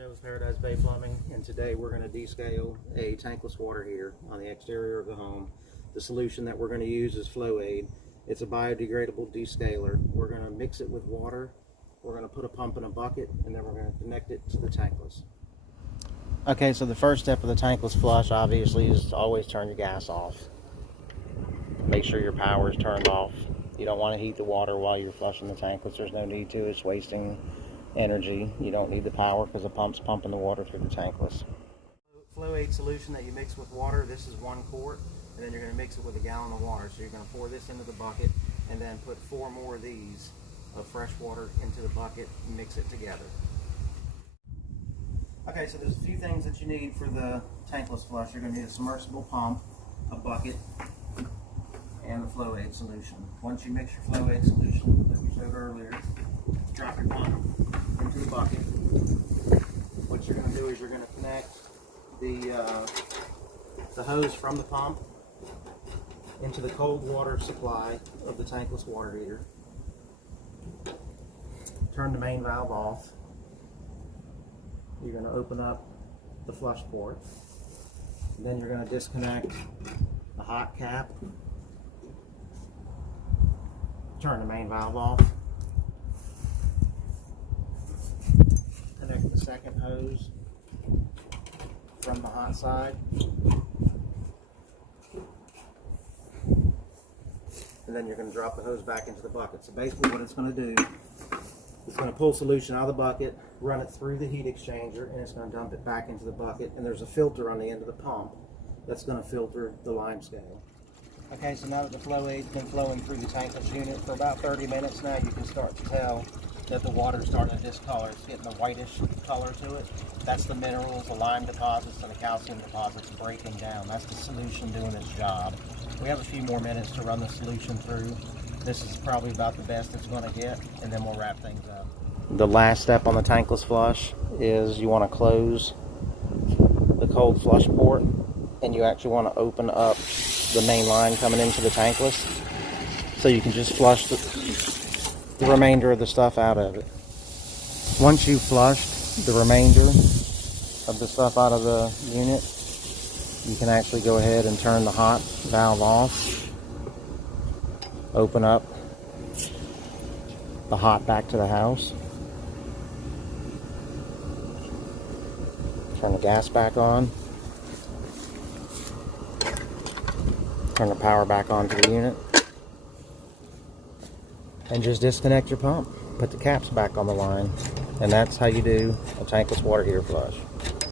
Joe with Paradise Bay Plumbing, and today we're going to descale a tankless water heater on the exterior of the home. The solution that we're going to use is Flow Aid. It's a biodegradable descaler. We're going to mix it with water, we're going to put a pump in a bucket, and then we're going to connect it to the tankless. Okay, so the first step of the tankless flush obviously is to always turn your gas off. Make sure your power is turned off. You don't want to heat the water while you're flushing the tankless. There's no need to. It's wasting energy. You don't need the power because the pump's pumping the water through the tankless. Flow Aid solution that you mix with water, this is 1 quart, and then you're going to mix it with a gallon of water. So you're going to pour this into the bucket and then put 4 more of these of fresh water into the bucket and mix it together. Okay, so there's a few things that you need for the tankless flush. You're going to need a submersible pump, a bucket, and the Flow Aid solution. Once you mix your Flow Aid solution that we showed earlier, drop your pump into the bucket. What you're going to do is you're going to connect the hose from the pump into the cold water supply of the tankless water heater. Turn the main valve off. You're going to open up the flush port. And then you're going to disconnect the hot cap. Turn the main valve off. Connect the second hose from the hot side. And then you're going to drop the hose back into the bucket. So basically what it's going to do, it's going to pull solution out of the bucket, run it through the heat exchanger, and it's going to dump it back into the bucket. And there's a filter on the end of the pump that's going to filter the lime scale. Okay, so now that the Flow Aid's been flowing through the tankless unit for about 30 minutes now, you can start to tell that the water's starting to discolor. It's getting a whitish color to it. That's the minerals, the lime deposits, and the calcium deposits breaking down. That's the solution doing its job. We have a few more minutes to run the solution through. This is probably about the best it's going to get, and then we'll wrap things up. The last step on the tankless flush is you want to close the cold flush port, and you actually want to open up the main line coming into the tankless so you can just flush the remainder of the stuff out of it. Once you've flushed the remainder of the stuff out of the unit, you can actually go ahead and turn the hot valve off, open up the hot back to the house, turn the gas back on, turn the power back on to the unit, and just disconnect your pump. Put the caps back on the line, and that's how you do a tankless water heater flush.